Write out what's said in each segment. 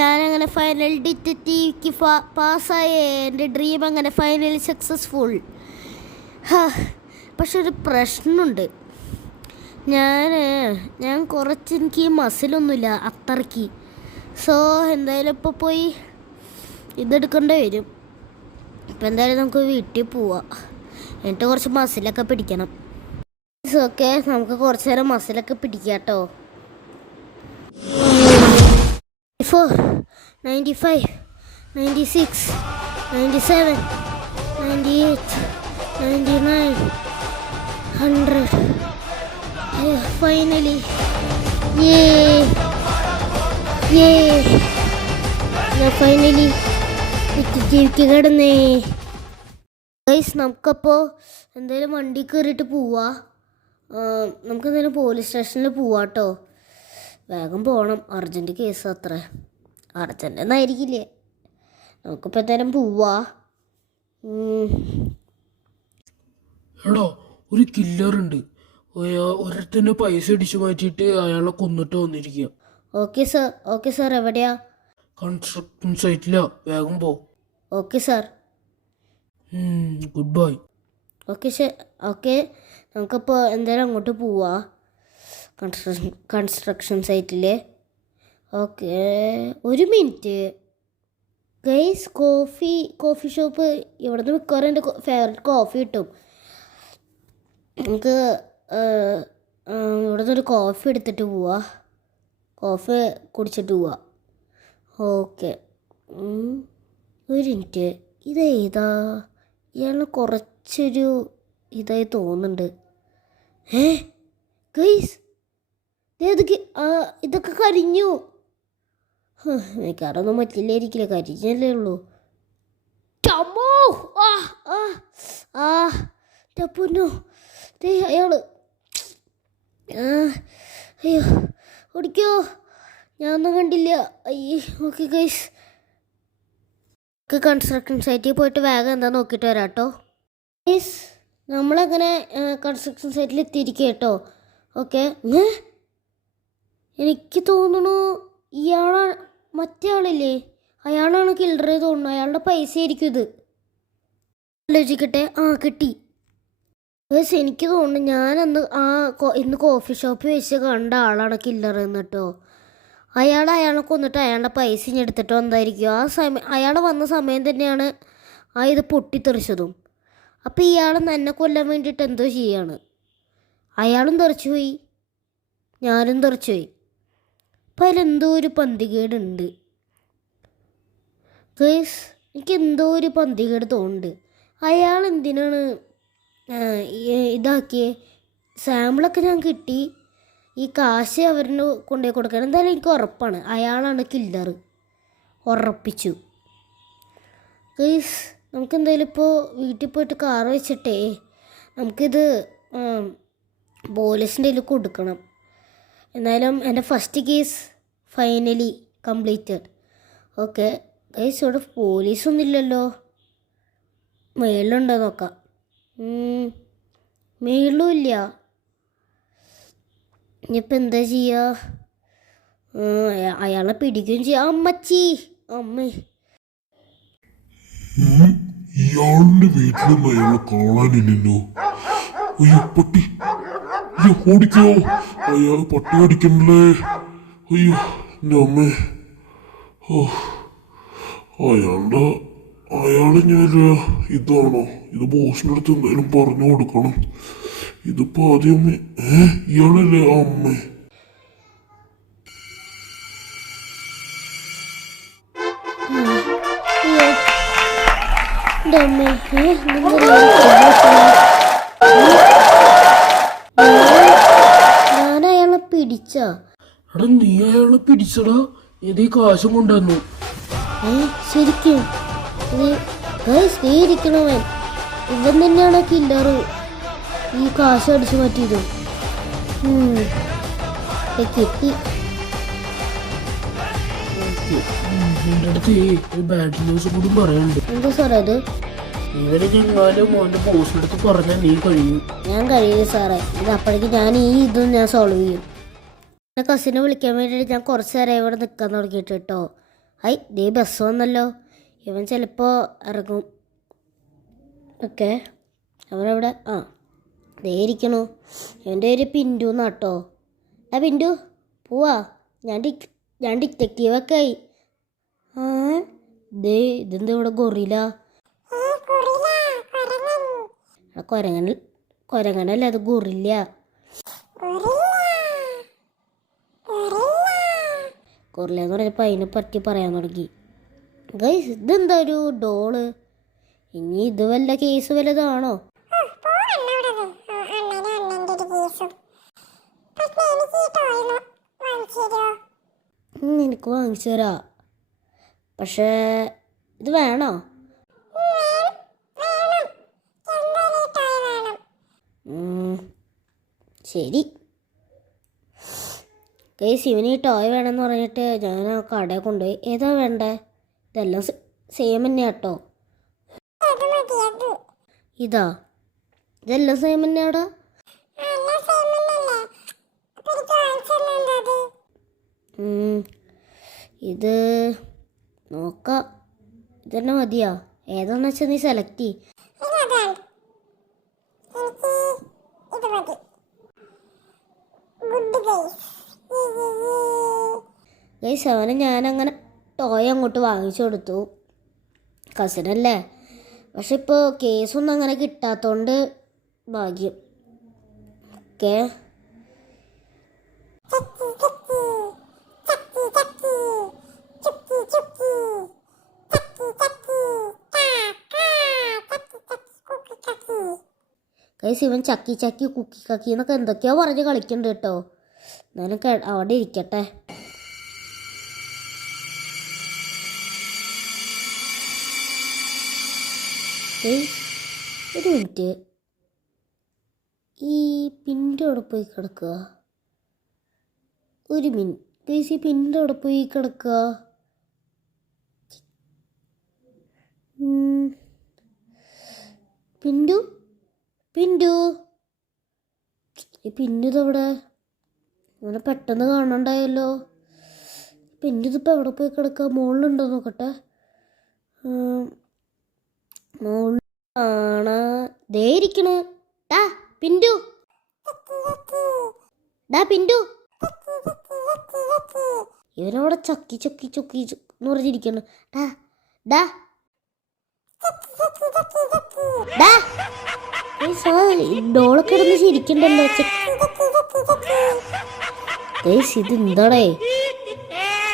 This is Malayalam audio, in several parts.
ഞാനങ്ങനെ ഫൈനൽ ഡിറ്റക്റ്റീവ്ക്ക് പാസ്സായ എൻ്റെ ഡ്രീം അങ്ങനെ ഫൈനലി സക്സസ്ഫുൾ. പക്ഷെ ഒരു പ്രശ്നമുണ്ട്. ഞാൻ കുറച്ച് എനിക്ക് മസിലൊന്നുമില്ല അത്രയ്ക്ക്. സോ എന്തായാലും ഇപ്പോൾ പോയി ഇതെടുക്കേണ്ടി വരും. ഇപ്പം എന്തായാലും നമുക്ക് വീട്ടിൽ പോവാം. എന്നിട്ട് കുറച്ച് മസിലൊക്കെ പിടിക്കണം. ഓക്കെ, നമുക്ക് കുറച്ച് നേരം മസിലൊക്കെ പിടിക്കാം കേട്ടോ. 95, 96, 97, 98, 99, 100. ഫൈനലി ഞാൻ ഫൈനലി ജീവിക്ക് കിടന്നേ. ഗൈസ്, നമുക്കപ്പോൾ എന്തായാലും വണ്ടി കയറിയിട്ട് പോവാ. നമുക്ക് എന്തായാലും പോലീസ് സ്റ്റേഷനിൽ പോവാട്ടോ. വേഗം പോകണം, അർജൻറ്റ് കേസ് അത്ര. അർജൻറ്റ് എന്നായിരിക്കില്ലേ, നമുക്കിപ്പോൾ എന്തായാലും പോവാ. എടാ, ഒരു കില്ലറുണ്ട്. ഒരത്തിന്റെ പൈസ ഇടിച്ചു മാറ്റിയിട്ട് അയാളെ കൊന്നിട്ട് വന്നിരിക്കുക. ഓക്കെ സാർ എവിടെയാ? കൺസ്ട്രക്ഷൻ സൈറ്റിലാ, വേഗം പോ. Okay sir. Good bye. Okay നമുക്കിപ്പോൾ എന്തായാലും അങ്ങോട്ട് പോവാ, കൺസ്ട്രക്ഷൻ സൈറ്റിൽ. ഓക്കെ, ഒരു മിനിറ്റ് ഗൈസ്. കോഫി ഷോപ്പ് ഇവിടെ നിന്ന് മിക്കവാറും എൻ്റെ ഫേവറേറ്റ് കോഫി കിട്ടും. നമുക്ക് ഇവിടെ നിന്നൊരു കോഫി എടുത്തിട്ട് പോവാ, കോഫി കുടിച്ചിട്ട് പോവാ. ഓക്കെ, ഒരു മിനിറ്റ്. ഇതേതാ? ഇയാളെ കുറച്ചൊരു ഇതായി തോന്നുന്നുണ്ട്. ഗൈസ്, ഇതൊക്കെ കരിഞ്ഞു. എനിക്കതൊന്നും പറ്റില്ലായിരിക്കില്ല, കരിഞ്ഞല്ലേ ഉള്ളൂ. പൊന്നോ, അയാള് അയ്യോ ഓടിക്കോ, ഞാനൊന്നും കണ്ടില്ല. അയ്യേ. ഓക്കെ ഗൈസ്, കൺസ്ട്രക്ഷൻ സൈറ്റിൽ പോയിട്ട് വേഗം എന്താ നോക്കിയിട്ട് വരാം കേട്ടോ. ഗൈസ്, നമ്മളങ്ങനെ കൺസ്ട്രക്ഷൻ സൈറ്റിൽ എത്തിയിരിക്കുക കേട്ടോ. ഓക്കെ, എനിക്ക് തോന്നുന്നു ഇയാളാണ്, മറ്റേ ആളില്ലേ അയാളാണ് കില്ലർ തോന്നുന്നു. അയാളുടെ പൈസ ആയിരിക്കും ഇത്. ആലോചിക്കട്ടെ. കിട്ടി. ഗൈസ്, എനിക്ക് തോന്നുന്നു ഞാനന്ന് ഇന്ന് കോഫി ഷോപ്പിൽ വെച്ച് കണ്ട ആളാണ് കില്ലർ എന്ന് കേട്ടോ. അയാളെ കൊന്നിട്ട് അയാളുടെ പൈസ ഇനി എടുത്തിട്ട് വന്നായിരിക്കും. അയാൾ വന്ന സമയം തന്നെയാണ് ഇത് പൊട്ടിത്തെറിച്ചതും. അപ്പോൾ ഇയാൾ എന്നെ കൊല്ലാൻ വേണ്ടിയിട്ട് എന്തോ ചെയ്യാണ്. അയാളും തെറിച്ചു പോയി, ഞാനും തെറിച്ചു പോയി. അപ്പം അതിലെന്തോ ഒരു പന്തികേടുണ്ട് ഗൈസ്. എനിക്ക് എന്തോ ഒരു പന്തികേട് തോന്നുന്നുണ്ട്. അയാൾ എന്തിനാണ് ഇതാക്കിയേ? സാമ്പിളൊക്കെ ഞാൻ കിട്ടി, ഈ കാശ് അവരിന് കൊണ്ടുപോയി കൊടുക്കണം. എന്തായാലും എനിക്ക് ഉറപ്പാണ് അയാളാണ് കില്ലർ, ഉറപ്പിച്ചു. ഗൈസ്, നമുക്കെന്തായാലും ഇപ്പോൾ വീട്ടിൽ പോയിട്ട് കാർ വെച്ചിട്ടേ നമുക്കിത് പോലീസിൻ്റെ കയ്യിൽ കൊടുക്കണം. എന്തായാലും എൻ്റെ first case finally completed. Okay guys, ഇവിടെ പോലീസൊന്നുമില്ലല്ലോ. മേളിലുണ്ടോ നോക്കാം. മേളിലും ഇല്ല. ഇനിയിപ്പോൾ എന്താ ചെയ്യുക? അയാളെ പിടിക്കുകയും ചെയ്യാം. അമ്മച്ചി, അമ്മേ, ഇയാളുടെ വീട്ടിലൊന്നും അയാളെ കാണാനില്ലല്ലോ. അയ്യോ പട്ടി, അയ്യോ ഓടിക്കോ, അയാൾ പട്ടി അടിക്കണല്ലേ. അയ്യോ എൻ്റെ അമ്മേ. അയാളെ ഞാൻ ഇതാണോ? ഇത് ബോസിൻ്റെ അടുത്ത് എന്തായാലും പറഞ്ഞു കൊടുക്കണം. ഇതിപ്പോ ആദ്യം ഇയാളല്ലേ അമ്മേ? ഞാൻ അയാളെ പിടിച്ച. എടാ, നീ അയാളെ പിടിച്ചടാ. ഏതീ കാശും കൊണ്ടുവന്നു. ശരിക്കും ഇരിക്കണവൻ ഇവൻ തന്നെയാണ് കില്ലർ, ഈ കാശ് അടിച്ചു മാറ്റിയത്. കിട്ടി. നിന്റെ അടുത്ത് ഒരു ബാഡ് ന്യൂസ് കൂടി പറയാനുണ്ട്. എന്താ സാറേ അത്? ഇവരെ ഞങ്ങാലും മോൻ്റെ ബോസിൻ്റെ അടുത്ത് പറഞ്ഞാൽ നീ കഴിയും. ഞാൻ കഴിയില്ല സാറേ, ഇത് അപ്പോഴേക്കും ഞാൻ ഇതും ഞാൻ സോൾവ് ചെയ്യും. എൻ്റെ കസിനെ വിളിക്കാൻ വേണ്ടിയിട്ട് ഞാൻ കുറച്ച് നേരം ഇവിടെ നിൽക്കാൻ തുടങ്ങിയിട്ട് കേട്ടോ. ദേ ബസ് വന്നല്ലോ. ഇവൻ ചിലപ്പോൾ ഇറങ്ങും. ഓക്കെ, അവനവിടെ ദേ ഇരിക്കണു. ഇവൻ്റെ ഒരു പിന്റു എന്നാട്ടോ. പിന്റു പോവാ, ഞാൻ ഡിറ്റക്റ്റീവൊക്കെ ആയി. ദേ ഇതെന്താ ഇവിടെ ഗൊറില്ല? കൊരങ്ങനല്ല, അത് ഗൊറില്ല. ഗൊറില്ല എന്ന് പറഞ്ഞപ്പോൾ അതിനെ പറ്റി പറയാൻ തുടങ്ങി. ഗൈസ്, ഇതെന്താ ഒരു ഡോള്? ഇനി ഇത് വല്ല കേസ് വല്ലതാണോ? എനിക്ക് വാങ്ങിച്ചു തരാ. പക്ഷേ ഇത് വേണോ? ശരി ഗൈസ്, ഇവന് ഈ ടോയ് വേണമെന്ന് പറഞ്ഞിട്ട് ഞാൻ ആ കടയിൽ കൊണ്ടുപോയി. ഏതാ വേണ്ടേ? ഇതെല്ലാം സെയിം തന്നെയാട്ടോ. ഇതാ, ഇതെല്ലാം സെയിം തന്നെയാടാ. ഇത് നോക്കാം, ഇതന്നെ മതിയാ? ഏതാന്ന് വെച്ചാൽ നീ സെലക്ട് ചെയ്യ്. ഗൈസ്, അവന് ഞാനങ്ങനെ ടോയ് അങ്ങോട്ട് വാങ്ങിച്ചു കൊടുത്തു. കസിനല്ലേ, പക്ഷെ ഇപ്പോൾ കേസൊന്നും അങ്ങനെ കിട്ടാത്തോണ്ട് ഭാഗ്യം. ഓക്കെ, ഗൈസ്, ഇവൻ ചക്കി ചക്കി കുക്കി കക്കി എന്നൊക്കെ എന്തൊക്കെയോ പറഞ്ഞ് കളിക്കുന്നുണ്ട് കേട്ടോ. എന്നാലും അവിടെ ഇരിക്കട്ടെ. ഒരു മിനിറ്റ്, ഈ പിൻ്റെ അവിടെ പോയി കിടക്കുക. ഒരു മിനിറ്റ് ഗൈസ്, ഈ പിൻ്റെ അവിടെ പോയി കിടക്കുക. പിന്റു പിന്റു ഈ പിന്നിതവിടെ അങ്ങനെ പെട്ടെന്ന് കാണണ്ടായല്ലോ. പിന്നിതിപ്പോൾ എവിടെ പോയി കിടക്കുക? മുകളിലുണ്ടോ നോക്കട്ടെ. മുകളിൽ കാണാ, ദേ ഇരിക്കണ്. ഡാ പിന്റു, ഡാ പിന്റു. ഇവനവിടെ ചക്കി ചക്കി ചക്കി എന്ന് പറഞ്ഞിരിക്കുന്നു. ഡാ ഡാ ഡാ, ഡോളൊക്കെ ഇടുന്ന് ചിരിക്കണ്ടല്ലോ. ഇതെന്താടേ?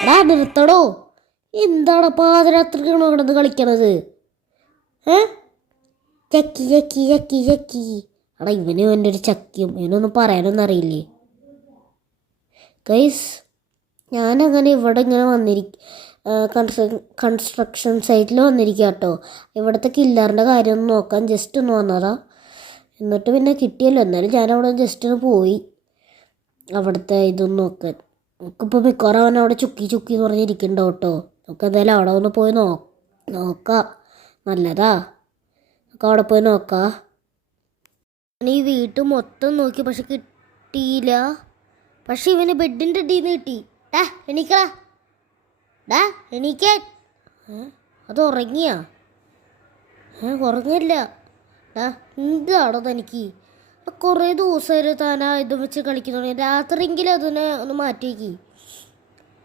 എടാ നിർത്തടോ, എന്താണ് പാതിരാത്രിക്കാണോ കിടന്ന് കളിക്കണത്? ചക്കി ചക്കി ചക്കി ചക്കി. എടാ ഇവനും എൻ്റെ ഒരു ചക്കിയും, ഇവനൊന്നും പറയാനൊന്നും അറിയില്ലേ. ഗൈസ്, ഞാനങ്ങനെ ഇവിടെ ഇങ്ങനെ കൺസ്ട്രക്ഷൻ സൈറ്റിൽ വന്നിരിക്കുക കേട്ടോ. ഇവിടുത്തെ കില്ലറിൻ്റെ കാര്യം ഒന്ന് നോക്കാൻ ജസ്റ്റ് ഒന്ന് വന്നതാ. എന്നിട്ട് പിന്നെ കിട്ടിയല്ലോ, എന്നാലും ഞാനവിടെ ജസ്റ്റ് ഒന്ന് പോയി അവിടുത്തെ ഇതൊന്ന് നോക്കാൻ. നമുക്കിപ്പോൾ മിക്കവാറും അവൻ അവിടെ ചുക്കി ചുക്കി എന്ന് പറഞ്ഞിരിക്കുന്നുണ്ടോ കേട്ടോ. നമുക്ക് എന്തായാലും അവിടെ ഒന്ന് പോയി നോക്കാം. നല്ലതാ, നമുക്ക് അവിടെ പോയി നോക്കാം. ഞാൻ ഈ വീട്ട് മൊത്തം നോക്കി, പക്ഷെ കിട്ടിയില്ല. പക്ഷെ ഇവന് ബെഡിൻ്റെ അടിയിൽ നിന്ന് കിട്ടി. ഡാ എണീക്കടാ, ഡാ എണീക്കാൻ. അത് ഉറങ്ങിയാ? ഉറങ്ങില്ല. ഡാ എന്താണോ തനിക്ക്? കുറേ ദിവസമായിരുന്നു താനാ ഇതും വെച്ച് കളിക്കുന്നു. രാത്രിയെങ്കിലും അതിനെ ഒന്ന് മാറ്റിയേക്ക്.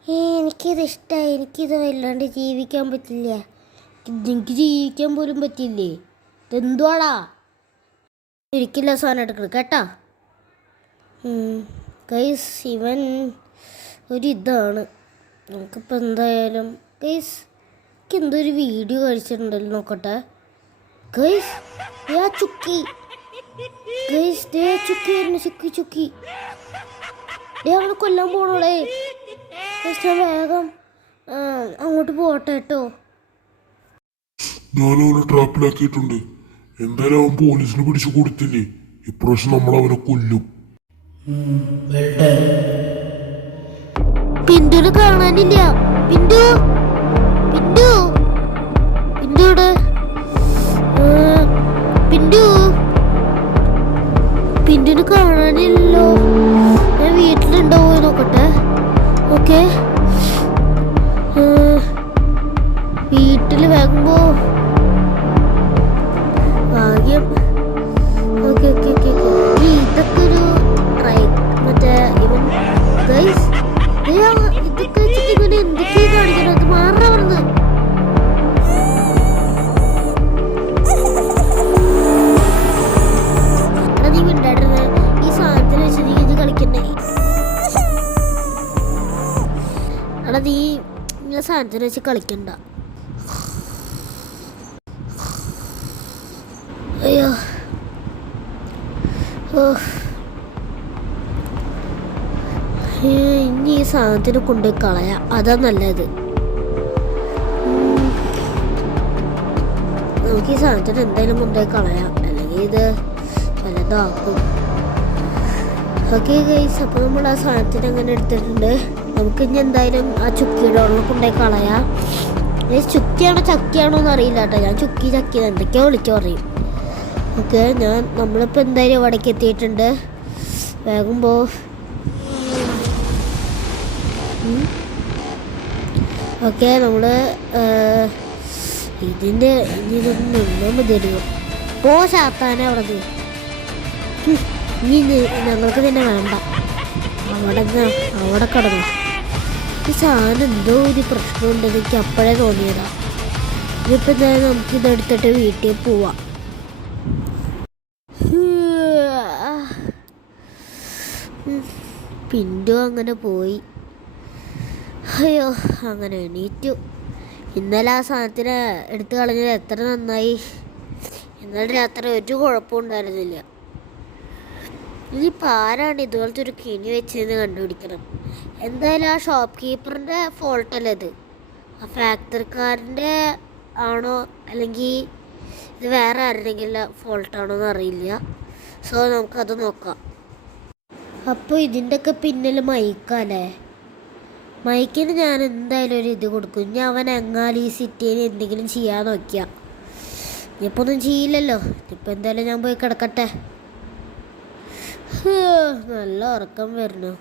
എനിക്കിത് ഇഷ്ടമായി, എനിക്കിത് വല്ലാണ്ട് ജീവിക്കാൻ പറ്റില്ല. എനിക്ക് ജീവിക്കാൻ പോലും പറ്റില്ലേ. ഇതെന്തുവാടാ? ഒരിക്കലും സാധനം എടുക്കണം കേട്ടാ. ഗൈസ്, ഇവൻ ഒരിതാണ്. നമുക്കിപ്പോൾ എന്തായാലും ഗൈസ്, എനിക്ക് എന്തൊരു വീഡിയോ കഴിച്ചിട്ടുണ്ടല്ലോ, നോക്കട്ടെ. ഗൈസ്, ചുക്കി ഗൈസ്, ചുക്കി വരുന്നു. ചുക്കി ചുക്കി അവനെ കൊല്ലാൻ പോണോളേ. വേഗം അങ്ങോട്ട് പോട്ടെ കേട്ടോ. ഞാൻ അവനെ ട്രാപ്പിലാക്കിയിട്ടുണ്ട്. എന്തായാലും അവൻ പോലീസിന് പിടിച്ചു കൊടുത്തില്ലേ, ഇപ്രാവശ്യം നമ്മൾ അവനെ കൊല്ലും. പിന്തുനെ കാണാനില്ല. പിന്തു പിന്തു പിന്തുവിടെ? പിന്തു പിന്തുനെ കാണാനില്ലല്ലോ. ഞാൻ വീട്ടിലുണ്ടാവോ നോക്കട്ടെ. ഓക്കെ, കിട്ടിയില്ല. വേഗം പോ. ഭാഗ്യം. Okay okay okay okay. ഇതൊക്കെ ഒരു ട്രൈ മറ്റേ ഇവൻ ഗൈസ് ഇതൊക്കെ വെച്ചിട്ട് ഇവന് എന്തൊക്കെയാ കാണിക്കണം. അത് മാറാ പറഞ്ഞത്. നീ മിണ്ടാടുന്നത് ഈ സാധനത്തിന് വെച്ച് നീ ഇത് കളിക്കണ്ടേ? എടാ നീ ഇങ്ങനെ സാധനത്തിന് വെച്ച് കളിക്കണ്ട. അയ്യോ ഓ ഇനി ഈ സാധനത്തിന് കൊണ്ടുപോയി കളയാം. അതാ നല്ലത്. നമുക്ക് ഈ സാധനത്തിന് എന്തായാലും കൊണ്ടുപോയി കളയാം, അല്ലെങ്കിൽ ഇത് വല്ലതാക്കും. ഓക്കെ ഗൈസ്, അപ്പോൾ നമ്മൾ ആ സാധനത്തിന് അങ്ങനെ എടുത്തിട്ടുണ്ട്. നമുക്ക് ഇനി എന്തായാലും ആ ചുക്കിയുടെ ഉള്ളിൽ കൊണ്ടുപോയി കളയാം. ചുക്കിയാണോ ചക്കിയാണോ എന്ന് അറിയില്ല കേട്ടോ. ഞാൻ ചുക്കി ചക്കി എന്തൊക്കെയോ വിളിച്ചു പറയും. ഓക്കെ, നമ്മളിപ്പോൾ എന്തായാലും ഇവിടേക്ക് എത്തിയിട്ടുണ്ട്. വേഗം പോ. ഓക്കെ, നമ്മൾ ഇതിൻ്റെ ഇതൊന്നും നിന്നാൽ മതിയായിരുന്നു. പോ ചാത്താനെ അവിടെ. ഇനി ഞങ്ങൾക്ക് തന്നെ വേണ്ട. അവിടെ കിടന്നു. ഈ സാധനം എന്തോ ഒരു പ്രശ്നമുണ്ടെന്ന് എനിക്ക് അപ്പോഴേ തോന്നിയതാ. ഇതിപ്പോൾ എന്തായാലും നമുക്കിതെടുത്തിട്ട് വീട്ടിൽ പോവാം. പിന്റു അങ്ങനെ പോയി. അയ്യോ, അങ്ങനെ എണീറ്റു. ഇന്നലെ ആ സാധനത്തിന് എടുത്തു കളഞ്ഞത് എത്ര നന്നായി. ഇന്നലെ രാത്രി ഒരു കുഴപ്പമുണ്ടായിരുന്നില്ല. ഇനിയിപ്പോൾ ആരാണ് ഇതുപോലത്തെ ഒരു കിണി വെച്ചതെന്ന് കണ്ടുപിടിക്കണം. എന്തായാലും ആ ഷോപ്പ് കീപ്പറിൻ്റെ ഫോൾട്ടല്ലേ ഇത്? ആ ഫാക്ടറിക്കാരൻ്റെ ആണോ അല്ലെങ്കിൽ ഇത് വേറെ ആരുടെയെങ്കിലും ഫോൾട്ടാണോ എന്ന് അറിയില്ല. സോ നമുക്കത് നോക്കാം. അപ്പോൾ ഇതിൻ്റെയൊക്കെ പിന്നിൽ മൈക്കല്ലേ? മൈക്കിന് ഞാൻ എന്തായാലും ഒരു ഇത് കൊടുക്കും. ഇനി അവൻ എങ്ങാലും ഈ സിറ്റിയിൽ എന്തെങ്കിലും ചെയ്യാൻ നോക്കിയാൽ. ഇനിയിപ്പോൾ ഒന്നും ചെയ്യില്ലല്ലോ. ഇപ്പം എന്തായാലും ഞാൻ പോയി കിടക്കട്ടെ. നല്ല ഉറക്കം വരുന്നു.